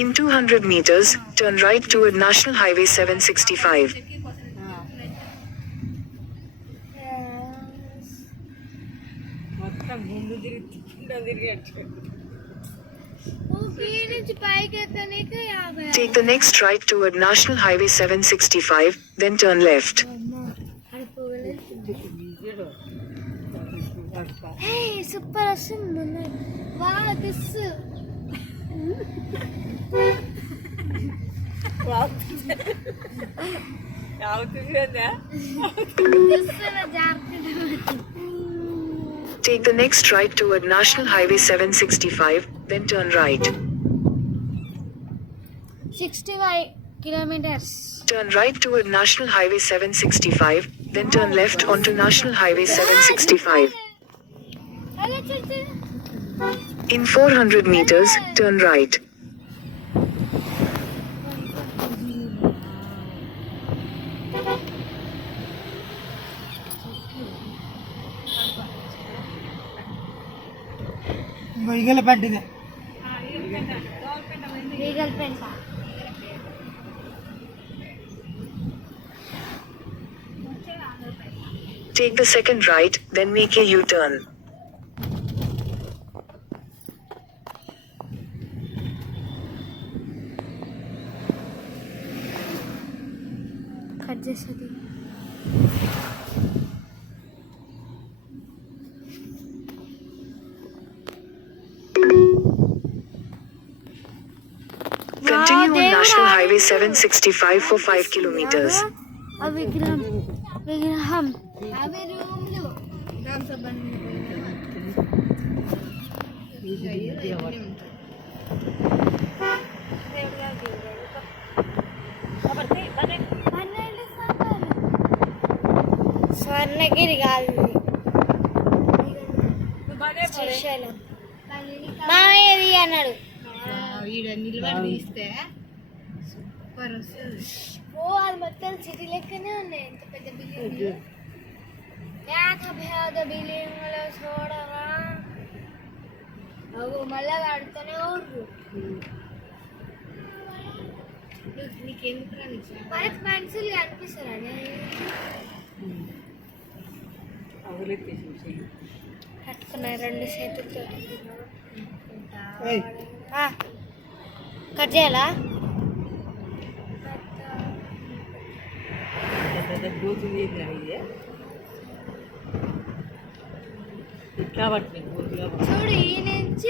In 200 meters, turn right toward National Highway 765. Take the next right toward National Highway 765, then turn left. Hey, super awesome. Wow, this. Wow. Take the next right toward National Highway 765, then turn right. 65 kilometers. Turn right toward National Highway 765, then turn left onto National Highway 765. In 400 meters, turn right. ఈగల పంటిదే లీగల్ పెంట. Take the second right, then make a U-turn. Cut చేసేది. Continue on National Highway 765 for 5 kilometers. విగ్రహం విగ్రహం స్వర్ణగిరి కాదు, శ్రీశైలం. మామయ్యది అన్నాడు. ఓ అది మొత్తం సిటీ లెక్కనే ఉన్నాయి. ఎంత పెద్ద బిల్డింగ్, పేద బిల్డింగ్లో చూడరా. అవు మళ్ళా కడుతూనే ఊరు. మనకు మనుషులు కనిపిస్తారా? కట్టుకున్నా రెండు చేతులతో. కట్ చేయాలా? చూడు, ఈ నుంచి